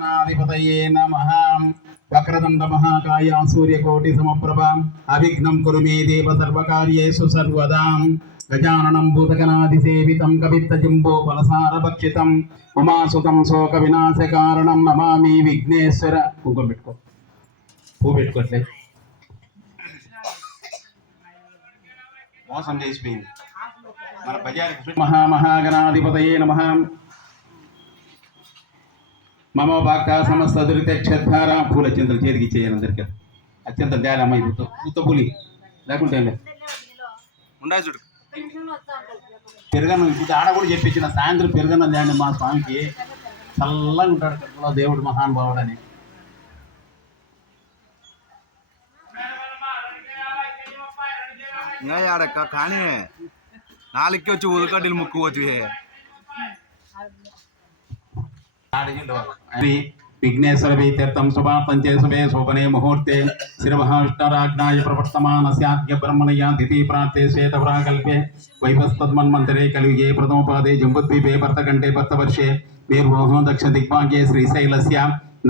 గణాధిపతయే నమః. వక్రదండ మహాకాయ సూర్యకోటి సమప్రభ అవిఘ్నం కురు మే దేవ సర్వకార్యేషు సర్వదా. గజాననం భూతగణాధిసేవితం కవిత్తజింబోపలసారభక్షితం ఉమాసుతం శోక వినాశకారణం నమామి విఘ్నేశ్వర. కుంకుమ పెట్టుకో, పువ్వు పెట్టుకోట్లే, మోసం చేసిపోయింది మన బజార్. మహామహాగణాధిపతయే నమః. మమ భక్త సమస్త దురితక్షార పూల అత్యంతలు చేతికి ఇచ్చేయాలి అందరికీ. అత్యంతం ధ్యానం అమ్మాయి ఉత్త పూలి లేకుంటే ఉండాలి చూడు. పెరుగన్నం ఇప్పుడు ఆడ కూడా చెప్పించిన సాయంత్రం పెరుగన్నం ధ్యానం మా స్వామికి చల్లగా ఉంటాడు కడుపులో దేవుడు మహానుభావుడు అని. ఆడక్క కానీ నాలుగుకి వచ్చి ఉదకడ్డీలు ముక్కుపోతుంది. విఘ్నేశ్వర తీర్థం శుభాపంచే శుభే శోభనే ముహూర్తే శ్రీమహావిష్ణురాజ్ఞాయ ప్రవర్తమానస్యాద్య బ్రహ్మణయా దితి ప్రాంతే శ్వేతప్రాకల్పే వైవస్తన్మన్మంతరే కలియుగే ప్రథమపాదే జంబుద్వీపే భర్తకంఠే భర్తవర్షే వీర్మోహం దక్ష దిగ్భాగ్యే శ్రీశైలస్య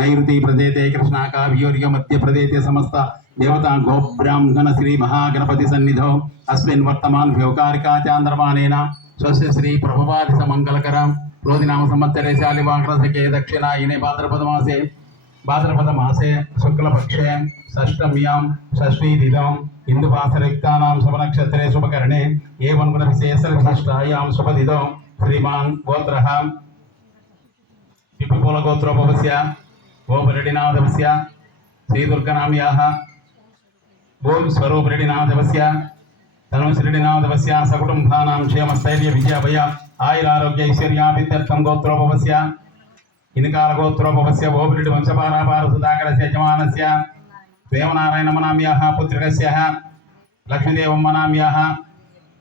నైరుతి ప్రదేతే కృష్ణాకావ్యోర్య మధ్య ప్రదేతే సమస్త దేవతా గోబ్రాహ్మణ శ్రీ మహాగణపతి సన్నిధౌ అస్మిన్ వర్తమాన్ వ్యవకారికా చాంద్రమానేన స్వస్య శ్రీ ప్రభువాది సమంగళకరం रोदिनाम संवत्सरे शालिवाग्रसके दक्षिणायने भाद्रपद मासे शुक्लपक्षे षष्ठम्यां षष्ठीदिनं हिन्दुवासरयुक्तानां शुभनक्षत्रे शुभकरणे एवं गुणविशेषविशिष्टायां शुभदिनं श्रीमान् गोत्रः पिप्पिपोलगोत्रोपवस्य गोपरेड्डिनाथस्य श्रीदुर्गनाम्याः गों स्वरूपरेड्डिनाथस्य धनुश्रेड्डिनाथस्य सकुटुम्बानां क्षेमस्थैर्य विजयाभय आयुरारोग्य ऐश्वर्याभित्यर्थं गोत्रोपवस्य इनकाल गोत्रोपवस्य ओबरेड्डी वंशपारापार सुधाकरस्य यजमानस्य देवनारायणमनाम्याः पुत्रिकस्य लक्ष्मीदेवम्मनाम्याः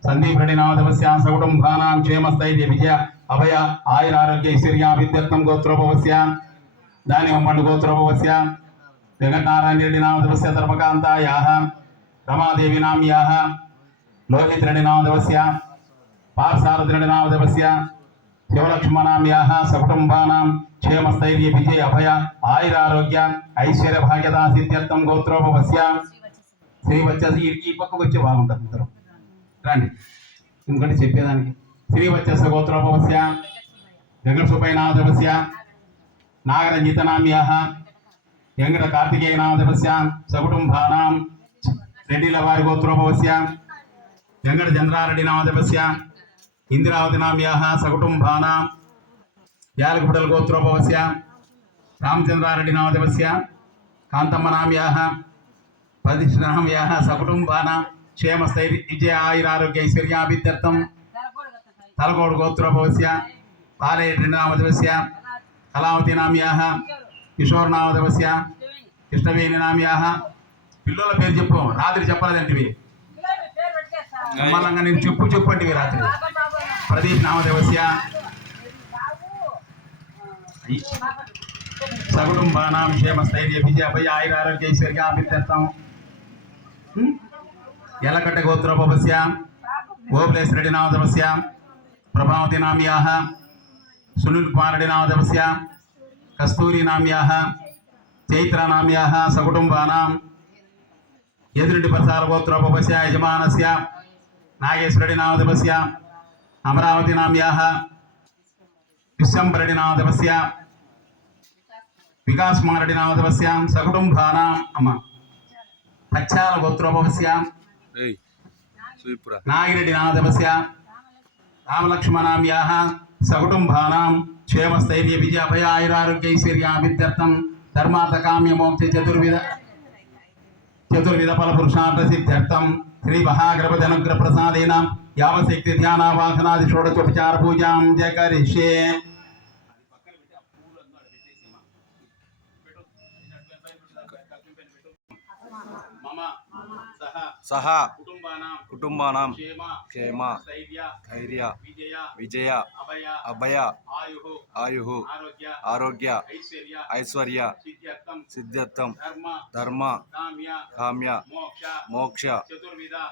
सन्दीपरेड्डिनाथस्य सकुटुम्बानां क्षेमस्थैर्य विजय अभय आयुरारोग्य ऐश्वर्याभित्यर्थं गोत्रोपवस्य दानिवम्मण्डु गोत्रोपवस्य वेंकटनारायणरेड्डिनाथस्य धर्मकान्तायाः रमादेवीनाम्याः लोहितरेड्डिनाथस्य पार्सारथिरेड्डिनाथस्य शिवलक्ष्मणाम्याः सकुटुम्बानां क्षेमस्थैर्य विजय अभय आयुरारोग्य ऐश्वर्य भाग्यदा सिद्ध्यर्थं गोत्रोपवस्य శ్రీవచ్చసి ఈ పక్కకు వచ్చి బాగుంటుంది అందరూ రండి ఇంకొకటి చెప్పేదానికి. శ్రీవచ్చస గోత్రోపవస్య జగత్సుపైనాథవస్య నాగరంజితనామ్యాः వెంకట కార్తికేయనాథవస్య సకుటుంబానాం రెడ్డిల వారి గోత్రోపవస్య వెంకట చంద్రారెడ్డినాథవస్య ఇందిరావతినామ్యాः సకుటుంబానాం యాలకుపుడల గోత్రోపవస్య రామచంద్రారెడ్డినాథవస్య కాంతమ్మనామ్యాः ప్రతిష్ఠానామ్యాः సకుటుంబానాం క్షేమస్థైర్య విజయ ఆయురారోగ్య ఐశ్వర్యాభిత్యర్థం తలకోడు గోత్రోపవస్య పాలేరెడ్డినామధవస్య కళావతినామ్యాः కిషోర్నామధవస్య కృష్ణవేణినామ్యాः. పిల్లల పేరు చెప్పు, రాత్రి చెప్పలేదంటివి మళ్ళంగా నేను చెప్పు అంటివి రాత్రి. ప్రదీప్ నామదేవస్య సకుటుంబానాం క్షేమస్థైర్య విజయ అభయ ఆయురారోగ్య ఐశ్వర్యాభిత్యర్థం యలకట్ట గోత్రోపవస్య గోకులేశ్వరెడ్డినామదేవస్య ప్రభావతినామ్యాः సునీల్ కుమారెడ్డినామదేవస్య కస్తూరినామ్యాः చైత్రనామ్యాः సకుటుంబానాం ఎదురెడ్డి ప్రసార గోత్రోపవస్య యజమానస్య నాగేశ్వరెడ్డినామదేవస్య అమరావతినామ్యాः విశ్వంబరెడ్డినామదేవస్య వికాస్ కుమారెడ్డినామదేవస్య సకుటుంబానాం అమ్మ పచ్చాల గోత్రోపవస్య నాగిరెడ్డినామదేవస్య రామలక్ష్మణామ్యాः సకుటుంబానాం క్షేమస్థైర్య విజయ అభయ ఆయురారోగ్య ఐశ్వర్యాభిత్యర్థం ధర్మార్థ కామ్య మోక్ష చతుర్విధ ఫల పురుషార్థ సిద్ధ్యర్థం శ్రీ మహాగణపతి అనుగ్రహ ప్రసాదేన యావశక్తి ధ్యానావాసనాది షోడశోపచార పూజాం జకరిష్యే. సహ కుటుంబానాం క్షేమ ధైర్య విజయ అభయ ఆయు ఆరోగ్య ఐశ్వర్య సిద్ధ్యర్థం ధర్మ కామ్య మోక్ష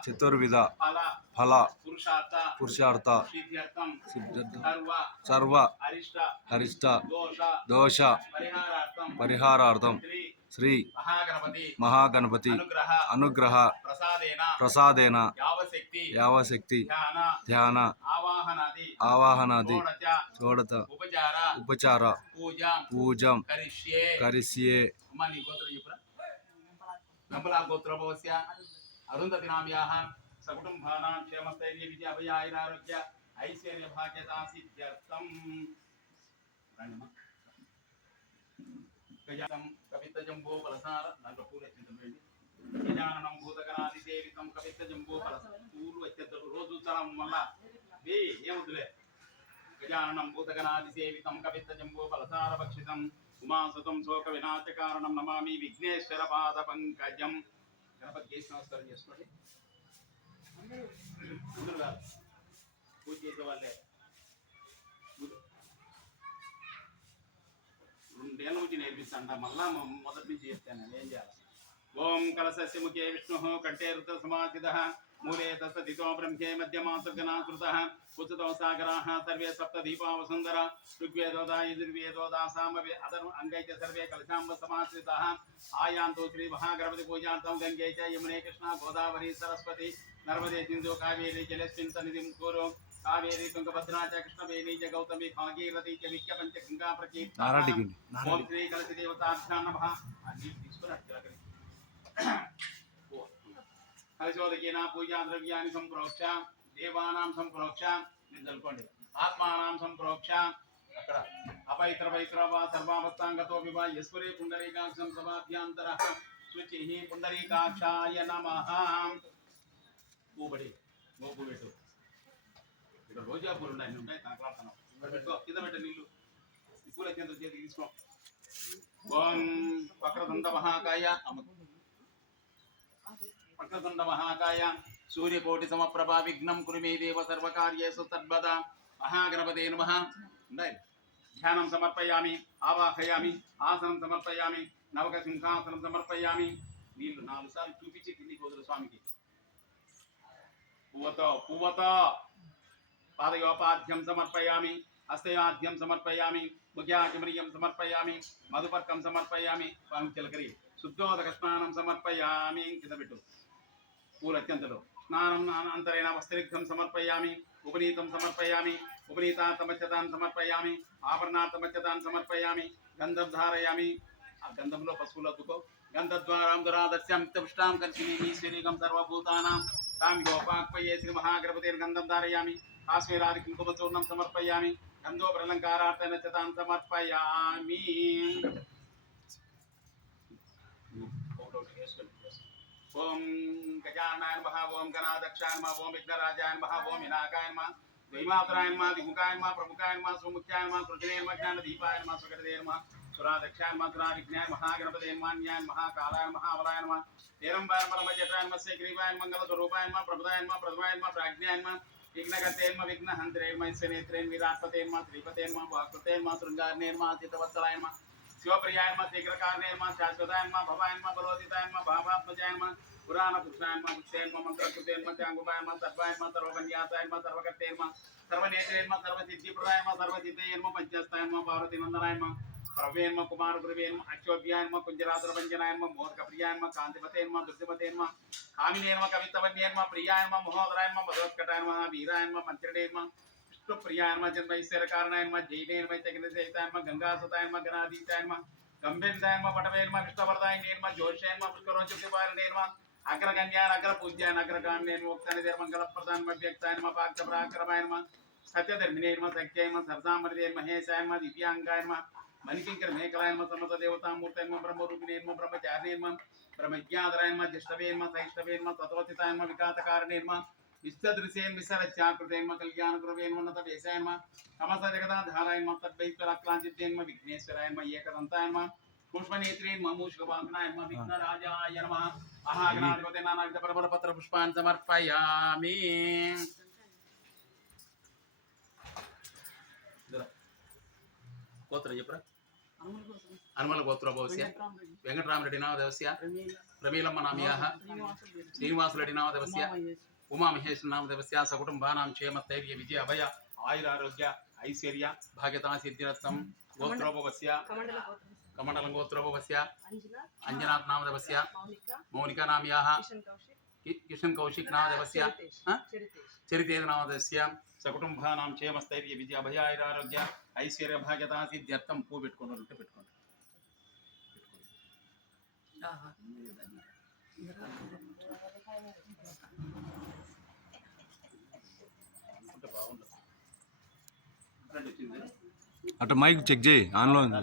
చతుర్విధ ఫల పురుషార్థ సిద్ధ్యర్థం సర్వ హరిష్ట దోష పరిహారార్థం శ్రీ శ్రీ మహాగణపతి మహాగణపతి అనుగ్రహ ప్రసాదేన యావశక్తి ధ్యాన ఆవాహనాది చోడత ఉపచార పూజం కరిష్యే. అమ్మ నీ గోత్రం చెప్పురా. నంబలా గోత్రోభవస్య అరుంధతి నామ్యాః సకుటుంబానాం క్షేమస్థైర్య విజయ అభయ ఆయురారోగ్య ఐశ్వర్య భాగ్యతా సిద్ధ్యర్థం. రండమ్మా. గజానం కపిత్త జంబో ఫలసార దాంట్లో పూలు వచ్చిందండి. గజాననం భూతగణాది సేవితం కపిత్త జంబో ఫలసార పూలు వచ్చేటప్పుడు రోజు చలం మళ్ళా ఏముందిలే. గజాననం భూతగణాది సేవితం కపిత్త జంబో ఫలసార భక్షితం ఉమాసుతం శోక వినాశ కారణం నమామి విఘ్నేశ్వర పాద పంకజం. గణపతి చేసి నమస్కారం చేసుకోండి. అందరూ కాదు, పూజ చేసే వాళ్ళే. రెండేళ్ళ నుంచి నేర్పిస్తాంట, మళ్ళా మొదటి నుంచి చెప్తాను నేను ఏం చేయాలి. ఓం కలశస్య ముఖే విష్ణు కంఠే రుద్ర సమాసితః మూలే తస్సతితో బ్రహ్మే మధ్యమాసర్గనాకృతః ఉచ్చుతో సాగరాः సర్వే సప్త దీపావసుందర ఋగ్వేదోదా యజుర్వేదోదా సామవే అధర్వ అంగైచ సర్వే కలశాంబ సమాశ్రితాः ఆయాంతో శ్రీ మహాగణపతి పూజార్థం గంగే చ యమునే కృష్ణ గోదావరి సరస్వతి నర్మదే సింధు కావేరీ జలస్మిన్ సన్నిధిం కురు. కావేరీ తుంగభద్రా చ కృష్ణవేణీ చ గౌతమి భాగీరథీ చ విఖ్య పంచ గంగా ప్రకీర్తన. ఓం శ్రీ కలశ దేవతాభ్యాం నమః. అన్ని తీసుకున్నట్టు కలశోదకేన పూజా ద్రవ్యాన్ని సంప్రోక్ష దేవానాం సంప్రోక్ష నిజల్కోండి ఆత్మానాం సంప్రోక్ష. అక్కడ అపైత్ర పైత్ర వా సర్వావస్థాంగతో వివా యస్వరే పుండరీకాక్షం సభాభ్యాంతర శుచి పుండరీకాక్షాయ నమః. పూబడి మోపు పెట్టు. ఇక్కడ రోజా పూలు ఉన్నాయి, అన్ని ఉంటాయి కనపడుతున్నాం. ఇక్కడ పెట్టుకో, కింద పెట్ట నీళ్ళు. ఈ పూల కింద చేతికి తీసుకో. ఓం వక్రతుండ మహాకాయ వక్రతుండ మహాకాయ సూర్యకోటి సమప్రభా విఘ్నం కురు మే దేవ సర్వకార్యేషు సర్వదా. మహాగణపతే నమః. ఉండాలి. ధ్యానం సమర్పయామి, ఆవాహయామి, ఆసనం సమర్పయామి, నవక సింహాసనం సమర్పయామి. నీళ్లు 4 సార్లు చూపించి కిందికి వదులు స్వామికి. పువ్వతో పాదయోపాధ్యం సమర్పయామి, హస్తయాధ్యం సమర్పయామి, ముఖ్యాచమనీయం సమర్పయామి, మధుపర్కం సమర్పయామి. స్వామి చిలకరి శుద్ధోదక స్నానం సమర్పయామి. కింద పెట్టు పూలు అత్యంతలో. స్నానం అంతరేణ వస్త్రిగ్ధం సమర్పయామి, ఉపనీతం సమర్పయామి, ఉపనీతార్థమచ్చతాన్ సమర్పయామి, ఆభరణార్థమచ్చతాన్ సమర్పయామి. గంధం ధారయామి. ఆ గంధంలో పశువులు అద్దుకో. గంధద్వారాం దురాదర్శ్యాం నిత్యపుష్టాం కర్షిణీమి శ్రీగం సర్వభూతానాం తాం యోపాక్పయే శ్రీ మహాగణపతిర్ గంధం ధారయామి. కాశ్మీరాది కుంకుమచూర్ణం సమర్పయామి. గంధోపరలంకారార్థన చతాన్ సమర్పయామి. ఓం గజానాయ నమః, ఓం గణాధ్యక్షాయ నమః, ఓం విఘ్నరాజాయ నమః, ఓం వినాయకాయ నమః, ద్వైమాతరాయ నమః, ద్విముఖాయ నమః, ప్రముఖాయ నమః, సుముఖ్యాయ నమః, కృష్ణే నమః, జ్ఞానదీపాయ నమః, సుగతదే నమః, సురాధ్యక్షాయ నమః, సురావిఘ్నాయ నమః, గణపతే నమః, న్యాయ నమః, కాలాయ నమః, అవలాయ నమః, తీరంబాయ నమః, మధ్యటాయ నమః, శ్రీగ్రీవాయ నమః, మంగళస్వరూపాయ నమః, ప్రబుధాయ నమః, ప్రథమాయ నమః, ప్రాజ్ఞాయ నమః, విఘ్నకర్తే నమః, విఘ్నహంత్రే నమః, ఈశ్వరేత్రే విరాట్పతే నమః, శ్రీపతే నమః, వాక్పతే నమః, శృంగారనే నమః, చిత్తవత్సలాయ నమః, శివప్రియాయ నమః, శీఘ్రకారణే నమః, శాశ్వతాయ నమః, భవాయ నమః, బలోదితాయ నమః, భావాత్మజాయ నమః, పురాణ పురుషాయ నమః, ముక్తే నమః, మంత్రకృతే నమః, త్యాంగుపాయ నమః, సర్వాయ నమః, సర్వకన్యాసాయ నమః, సర్వకర్తే నమః, సర్వనేత్రే నమః, సర్వసిద్ధిప్రదాయ నమః, సర్వసిద్ధయే నమః, పంచస్థాయ నమః, పార్వతీనందనాయ నమః, ప్రవ్యే నమః, కుమార గురువే నమః, అక్షోభ్యాయ నమః, కుంజరాసురభంజనాయ నమః, మోదకప్రియాయ నమః, కాంతిపతే నమః, దుర్గమతే నమః, కామినే నమః, కవితవన్యే నమః, ప్రియాయ నమః, మహోదరాయ నమః, భగవత్కటాయ నమః, వీరాయ నమః, మంత్రిణే నమః, విష్ణుప్రియాయ నమః, జన్మైశ్వర్యకారణాయ నమః, జైనే నమః, చగ్నసేతాయ నమః, గంగాసుతాయ నమః, గణాధీతాయ నమః, గంభీరాయ నమః, పటవే నమః, విష్ణువర్ధాయ నమః, జ్యోతిషాయ నమః, పుష్కరోచపారణే నమః, అగ్రగణ్యాయ అగ్రపూజ్యాయ అగ్రగామినే నమః, ముక్తానిదే మంగళప్రదాయ నమః, వ్యక్తాయ నమః, పాక్తపరాక్రమాయ నమః, సత్యధర్మినే నమః, సత్యాయ నమః, సరసామరిదే మహేశాయ నమః, దివ్యాంగాయ నమః, మణికింకర మేకలాయ నమః, సమత దేవతామూర్తయ నమః, బ్రహ్మరూపిణే నమః, బ్రహ్మచారిణే నమః, బ్రహ్మజ్ఞాధరాయ నమః, జ్యేష్ఠవే నమః, సైష్ఠవే నమః, తతోచితాయ నమః, విఘాతకారణే నమః, విస్తదృశేన్ విసరత్యాకృతే నమః, కళ్యాణగురవే నమః, ఉన్నతవేశాయ నమః, సమస్త జగదాధారాయ నమః, తద్వైశ్వరాక్లాంచితే నమః, విఘ్నేశ్వరాయ నమః, ఏకదంతాయ నమః, పుష్పనేత్రే నమః, మూషికవాహనాయ నమః, విఘ్నరాజాయ నమః, మహాగణాధిపతే నానావిధ పరపర పుష్పాన్ సమర్పయామి. గోత్ర చెప్పురా. హనుమల గోత్రోభవస్య వెంకటరామరెడ్డి నామదేవస్య ప్రమీలమ్మ నామ్యాః శ్రీనివాసరెడ్డి నామదేవస్య ఉమామహేశ్వర నామదేవస్య సకుటుంబానాం క్షేమస్థైర్య విజయ అభయ ఆయురారోగ్య ఐశ్వర్య భాగ్యతా సిద్ధిరత్నం గోత్రోభవస్య कमंडलं गोत्रोपवस्य अंजना अंजनाथ नामदेवस्य मौनिका मौनिका नामयाः किशन कौशिक किशन कौशिक नामदेवस्य चरितेश हा? चरितेश चरितेन नामदेवस्य सकुटुंबानां क्षेमस्थैर्य विजय भयारोग्य ऐश्वर्य भाग्यता सिद्ध्यर्थं पू పెట్టుకోండి పెట్టుకోండి అంటే బాగుంటుంది ఫ్రెండ్ వచ్చింది అటు మైక్ చెక్ చేయి ఆన్లో ఉంది.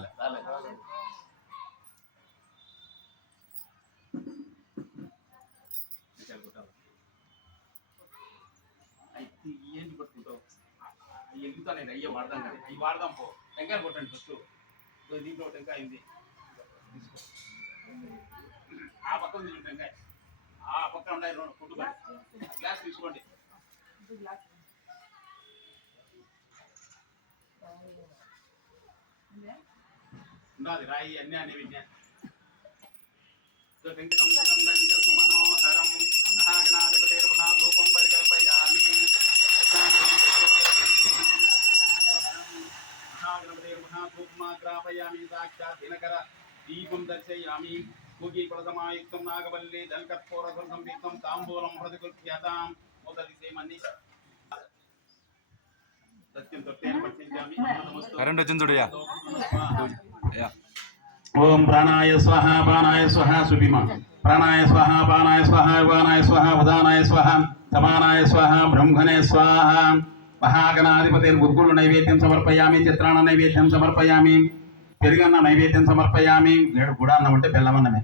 ఏంటి పట్టుకుంటావు అవి ఎగుతానండి అయ్యే వాడదాం కానీ అవి వాడదాం పో టెంకాయ కొట్టండి ఫస్ట్ దీంట్లో టెంకాయ అయింది తీసుకో ఆ పక్క ఉంది చూడు టెంకాయ ఆ పక్కన ఉన్నాయి రెండు ఫుడ్ గ్లాస్ తీసుకోండి ఉన్నది రాయి అన్నీ అన్ని విద్య మనోహరం మహాగణాధిపతిర్మహాధూపం పరికల్పయామి महागणपतिर्महाधूपमाग्रापयामि साक्षात् दिनकर दीपं दर्शयामि मुगीफलसमायुक्तं नागवल्ली दलकर्पूरसंयुक्तं ताम्बूलं प्रतिगृह्यतां मोददिसेमन्नि सत्यं तत्तेन पश्यामि కరెంట్ వచ్చింది చూడయా యా ओम प्राणाय स्वाहा पानाय स्वाहा सुपिमा प्राणाय स्वाहा पानाय स्वाहा वानाय स्वाहा वदानाय स्वाहा समानाय स्वाहा ब्रह्मणे स्वाहा महागणाधिपतिर्गुरुकुल नैवेद्यं समर्पयामि चित्रान्न नैवेद्यं समर्पयामि పెరుగన్న నైవేద్యం సమర్పయామి గుడాన్నం అంటే బెల్లమన్నమే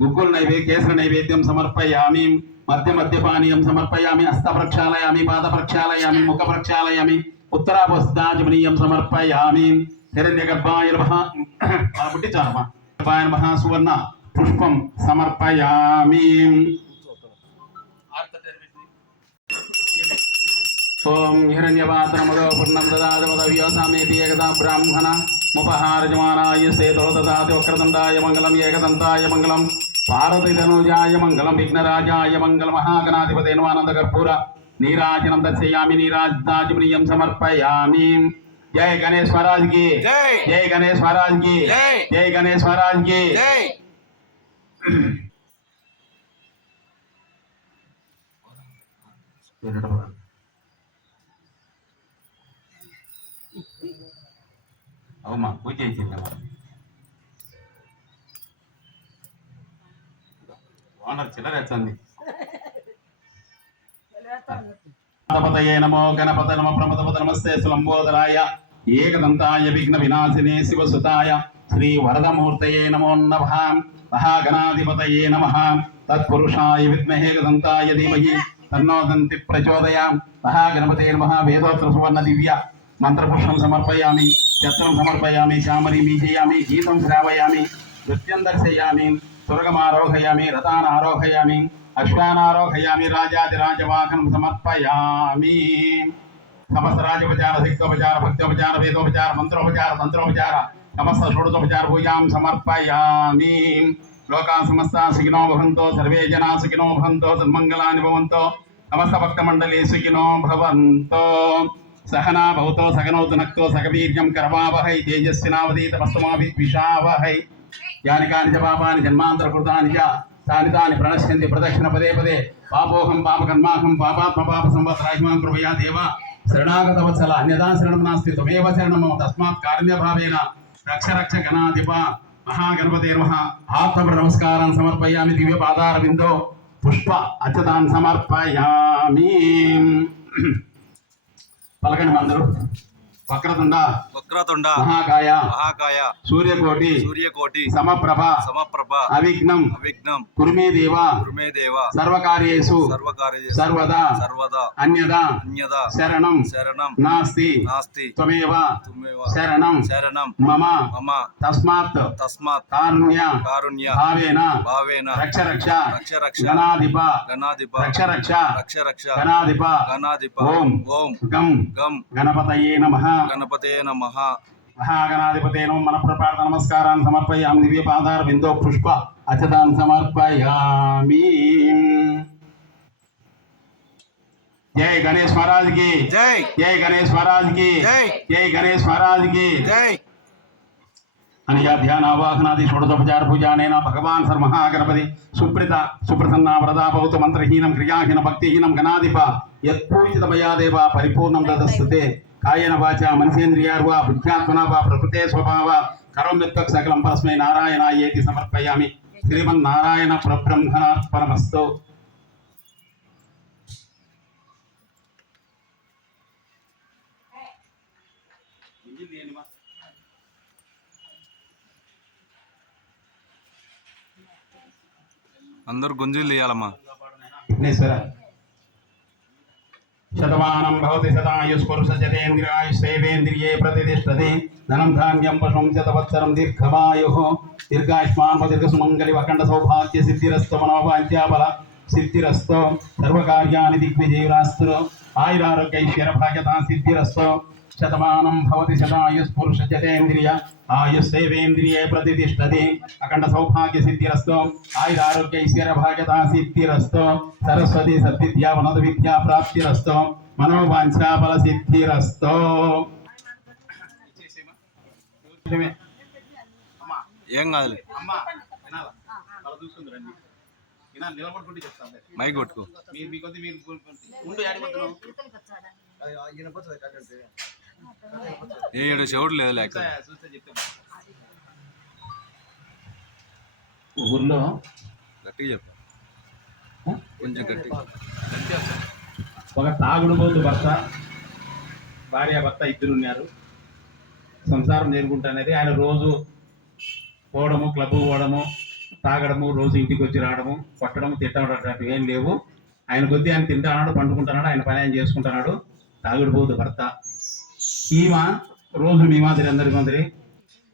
గుగ్గుల నైవేద్యం కేసర నైవేద్యం సమర్పయామి మధ్య మద్యపానీయం సమర్పయామి హస్త ప్రక్షాళయామి పాద ప్రక్షాళయామి ముఖ ప్రక్షాళయామి ఉత్తరాభస్దాజమనీయం సమర్పయామి హిరణ్యగర్భాయ నమః బుట్టి చారమా గర్భాయ నమః సువర్ణ పుష్పం సమర్పయామి ఓం హిరణ్యపాత్రముదో పూర్ణం దదాదవదవ్యోసామేతి ఏకదా బ్రాహ్మణ ముపహారజమానాయ సేతో దదాతి వక్రతుండాయ మంగళం ఏకదంతాయ మంగళం పార్వతీతనూజాయ మంగళం విఘ్నరాజాయ మంగళం మహాగణాధిపతే నమానంద కర్పూర నీరాజనం దర్శయామి నీరాజనాజమనీయం సమర్పయామి జై గణేష్ మహారాజ్ కి జై జై గణేష్ మహారాజ్ కి జై జై గణేష్ మహారాజ్ కి జై అవుమా పూజ చేయించిందమ్మా ఓనర్ చిల్లరేస్తుంది గణపతయే నమో గణపత నమ ప్రమదపత నమస్తే సులంబోదరాయ ఏకదంతాయ విఘ్న వినాశినే శివసుతాయ శ్రీ వరదమూర్తయే నమో నమః మహాగణాధిపతయే నమః తత్పురుషాయ విద్మహే గదంతాయ ధీమహి తన్నో దంతి ప్రచోదయాత్ మహాగణపతే నమః వేదోత్తర సువర్ణ దివ్య మంత్రపుష్పం సమర్పయామి చత్రం సమర్పయామి చామరీ మీజయామి గీతం శ్రావయామి నృత్యం దర్శయామి స్వర్గమారోహయామి రథాన్ ఆరోహయామి అశ్వానారోహయామి రాజాదిరాజవాహనం సమర్పయామి సమస్త రాజోపచార శక్తోపచార భక్తోపచార వేదోపచార మంత్రోపచార తంత్రోపచార సమస్త షోడశోపచార పూజాం సమర్పయామి లోకా సమస్త సుఖినో భవంతో సర్వే జనా సుఖినో భవంతో సన్మంగళాని భవంతో సమస్త భక్త మండలి సుఖినో భవంతో సహనా భవతో సగనౌతు నక్తో సగవీర్యం కరవావహై తేజస్వినావదీతమస్తమావిద్విషావహై యాని కాని చ పాపాని జన్మాంతరకృతాని చ తాని తాని ప్రణశ్యంతి ప్రదక్షిణ పదే పదే పాపోహం పాపకర్మాహం పాపాత్మ పాప సంవత్సరాహిమాం కృపయా దేవ శరణాగత వత్సల అన్యదా శరణం నాస్తి త్వమేవ శరణం మమ తస్మాత్ కారుణ్యభావేన రక్ష రక్ష గణాధిప మహాగణపతే నమః ఆత్మ నమస్కారం సమర్పయామి దివ్య పాదార బిందో పుష్ప అచ్చతాన్ సమర్పయామి పలకండి అందరూ వక్రతుండ వక్రతుండ మహాకాయ మహాకాయ సూర్యకోటి సూర్యకోటి సమప్రభ సమప్రభ అవిఘ్నం అవిఘ్నం కుర్మే దేవ కుర్మే దేవ సర్వకార్యేషు సర్వకార్యేషు సర్వదా సర్వదా అన్యదా అన్యదా శరణం శరణం నాస్తి నాస్తి త్వమేవ తుమేవ శరణం శరణం మమ మమ తస్మాత్ తస్మాత్ కారుణ్య కారుణ్య భావేన భావేన రక్ష రక్ష రక్ష రక్ష గణాధిప గణాధిప రక్ష రక్ష రక్ష రక్ష గణాధిప గణాధిప ఓం ఓం గం గం గణపతయే నమః గణపతే నమః మహాగణాధిపతే నమః మన ప్రార్థన నమస్కారాన్ని సమర్పయామి దివ్య పాదార బిందో పుష్ప అచ్చతాన్ సమర్పయామి జై గణేష్ మహారాజ్ కి జై జై గణేష్ మహారాజ్ కి జై జై గణేష్ మహారాజ్ కి జై అనయా ధ్యానావాహనాది షోడశోపచార పూజానేన భగవాన్ సర్వమహాగణపతి సుప్రసన్నా వరదాభవతు మంత్రహీనం క్రియాహీనం భక్తిహీనం గణాధిప యత్పూజితమయా దేవ పరిపూర్ణం దదస్తుతే కాయేన వాచా మనసేంద్రియార్వా బుద్ధ్యాత్మనా వా ప్రకృతే స్వభావ కరోమ్యత్వక్ సకలం పరస్మై నారాయణాయేతి సమర్పయామి. శ్రీమన్నారాయణ పరబ్రహ్మణార్పణమస్తు. అందరు గుంజీలు తీయాలమ్మా. విఘ్నేశ్వర శతమానం భవతి శతాయుష్పురుషజతేంద్రియాయుష్ేంద్రియే ప్రతిష్టతి ధనం ధాన్యం పశుం శతవత్సరం దీర్ఘమాయు దీర్ఘాయుష్మాన్ దీర్ఘసుమంగళి అఖండ సౌభాగ్య సిద్ధిరస్తో మనోవాంఛాబల సిద్ధిరస్తో సర్వకార్యాన్ని దిగ్విజయురాస్తు ఆయురారోగ్యైశ్వర్య భాగ్యతా సిద్ధిరస్తో శతమానం భవతి శతాయుష్పురుషజతేంద్రియ ఆయుష్ేంద్రియే ప్రతిష్టతి అఖండ సౌభాగ్య సిద్ధిరస్తో ఆయురారోగ్యైశ్వర్య భాగ్యతా సిద్ధిరస్తో సరస్వతి సద్విద్యా ఉన్నత విద్యా ప్రాప్తిరస్తో మనోవాంఛాబల సిద్ధిరస్తో. ఏం కాదులే, మైక్ కొట్టుకో. ఏడు చెవుడు లేదు లేక ఊర్లో గట్టిగా చెప్పు, కొంచెం గట్టిగా. ఒక తాగుడుబోతు భర్త భార్య భర్త ఇద్దరు ఉన్నారు. సంసారం నేర్చుకుంటానేది ఆయన రోజు పోవడము, క్లబ్ పోవడము, తాగడము, రోజు ఇంటికి వచ్చి రావడము, కొట్టడము, తిట్టడం అట్లాంటివి ఏం లేవు. ఆయన కొద్దీ ఆయన తింటాడు, పండుకుంటున్నాడు, ఆయన పని ఆయన చేసుకుంటున్నాడు. తాగుడుబోతు భర్త. ఈమె రోజు మీ మాదిరి అందరి మాదిరి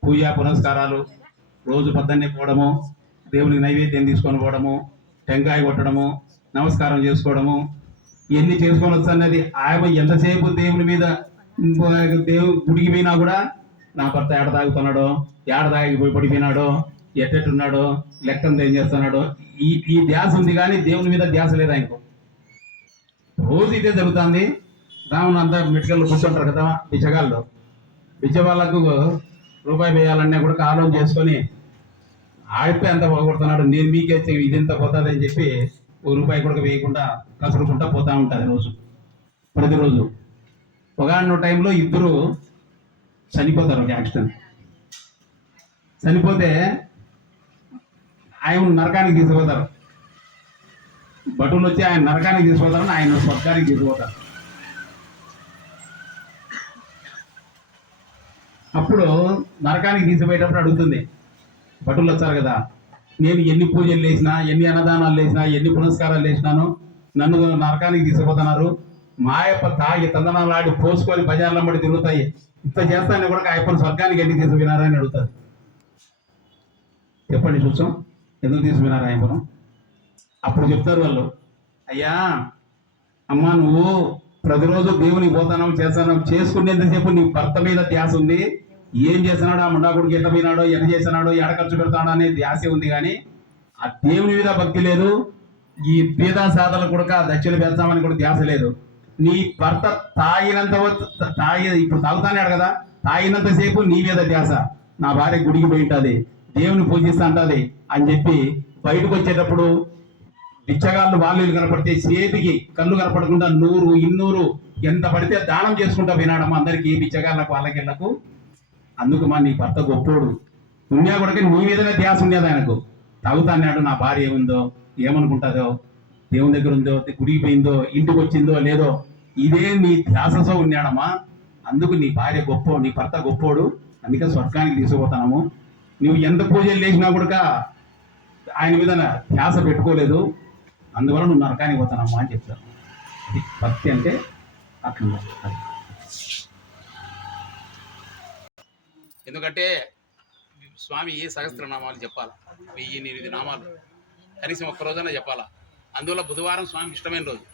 పూజా పునస్కారాలు, రోజు పొద్దున్నే పోవడము, దేవునికి నైవేద్యం తీసుకొని పోవడము, టెంకాయ కొట్టడము, నమస్కారం చేసుకోవడము, ఇవన్నీ చేసుకొని వస్తున్నది. ఆయన ఎంతసేపు దేవుని మీద గుడికి పోయినా కూడా నా భర్త ఏడ తాగుతున్నాడో, ఏడ తాగి పోయి పడిపోయినాడో, ఎట్టెట్టున్నాడో, లెక్కను ఏం చేస్తున్నాడో, ఈ ధ్యాస ఉంది కానీ దేవుని మీద ధ్యాస లేదు ఆయనకు. రోజు ఇదే జరుగుతుంది. రాముని అంతా మెటికల్లో కూర్చుంటారు కదా బిచ్చగాళ్ళు. బిచ్చ వాళ్ళకు రూపాయి వేయాలన్నా కూడా ఆలోచన చేసుకొని ఆడిపోయి అంత పోగొడుతున్నాడు, నేను మీకే ఇది ఎంత పోతుంది అని చెప్పి ఓ రూపాయి కూడా వేయకుండా కసురుకుంటా పోతా ఉంటుంది రోజు, ప్రతిరోజు. ఒకనొక టైంలో ఇద్దరు చనిపోతారు ఒక యాక్సిడెంట్. చనిపోతే ఆయన నరకానికి తీసుకుపోతారు. భటులు వచ్చి ఆయన నరకానికి తీసుకుపోతారని ఆయన స్వర్గానికి తీసుకుపోతారు. అప్పుడు నరకానికి తీసుకుపోయేటప్పుడు అడుగుతుంది, భటులు వచ్చారు కదా, నేను ఎన్ని పూజలు చేసినా, ఎన్ని అన్నదానాలు చేసినా, ఎన్ని పునస్కారాలు చేసినాను, నన్ను నరకానికి తీసుకుపోతున్నారు. మా యొక్క తాగి తందనాలు ఆడి పోసుకొని బజార్ల పడి తిరుగుతాయి, ఇంత చేస్తానని కూడా ఆయప్పని స్వర్గానికి ఎందుకు తీసుకుపోయినారని అడుగుతారు. చెప్పండి చూసాం, ఎందుకు తీసుకుపోయినారు ఆయప్పను? అప్పుడు చెప్తారు వాళ్ళు, అయ్యా అమ్మా నువ్వు ప్రతిరోజు దేవునికి పోతాను చేస్తాను, చేసుకునేంతసేపు నీ భర్త మీద ధ్యాస ఉంది. ఏం చేస్తున్నాడో, ఆ ముండాకుడికి ఎట్ట పోయినాడో, ఎంత చేస్తున్నాడో, ఎడ ఖర్చు పెడతాడో అనే ధ్యాసే ఉంది. కానీ ఆ దేవుని మీద భక్తి లేదు. ఈ పేద సాధనలు కూడా దక్షిణ పెడతామని కూడా ధ్యాస లేదు. నీ భర్త ఇప్పుడు తాగుతాన్నాడు కదా, తాగినంతసేపు నీ మీద ధ్యాస. నా భార్య గుడికి పోయి ఉంటుంది, దేవుని పూజిస్తా ఉంటుంది అని చెప్పి బయటకు వచ్చేటప్పుడు బిచ్చగాళ్ళు వాళ్ళు కనపడితే చేతికి కళ్ళు కనపడకుండా 100, 200 ఎంత పడితే దానం చేసుకుంటా పోయినాడమ్మా అందరికి, బిచ్చగాళ్ళకు వాళ్ళకి. అందుకు నీ భర్త గొప్పోడు. ఉన్నా కూడా నీ మీదనే ధ్యాస ఉండేది ఆయనకు. తాగుతాన్నాడు, నా భార్య ఏముందో, ఏమనుకుంటుందో, దేవుని దగ్గర ఉందో, గుడికి పోయిందో, ఇంటికి వచ్చిందో లేదో, ఇదే నీ ధ్యాసతో ఉన్నాడమ్మా. అందుకు నీ భార్య గొప్ప, నీ భర్త గొప్పోడు, అందుకే స్వర్గానికి తీసుకుపోతాము. నువ్వు ఎంత పూజలు చేసినా కూడా ఆయన మీద ధ్యాస పెట్టుకోలేదు, అందువల్ల నువ్వు నరకానికి పోతానమ్మా అని చెప్తారు. భక్తి అంటే అట్లా. ఎందుకంటే స్వామి ఏ సహస్రనామాలు చెప్పాలా, 1008 నామాలు కనీసం ఒక్క రోజైనా చెప్పాలా. అందువల్ల బుధవారం స్వామి ఇష్టమైన రోజు.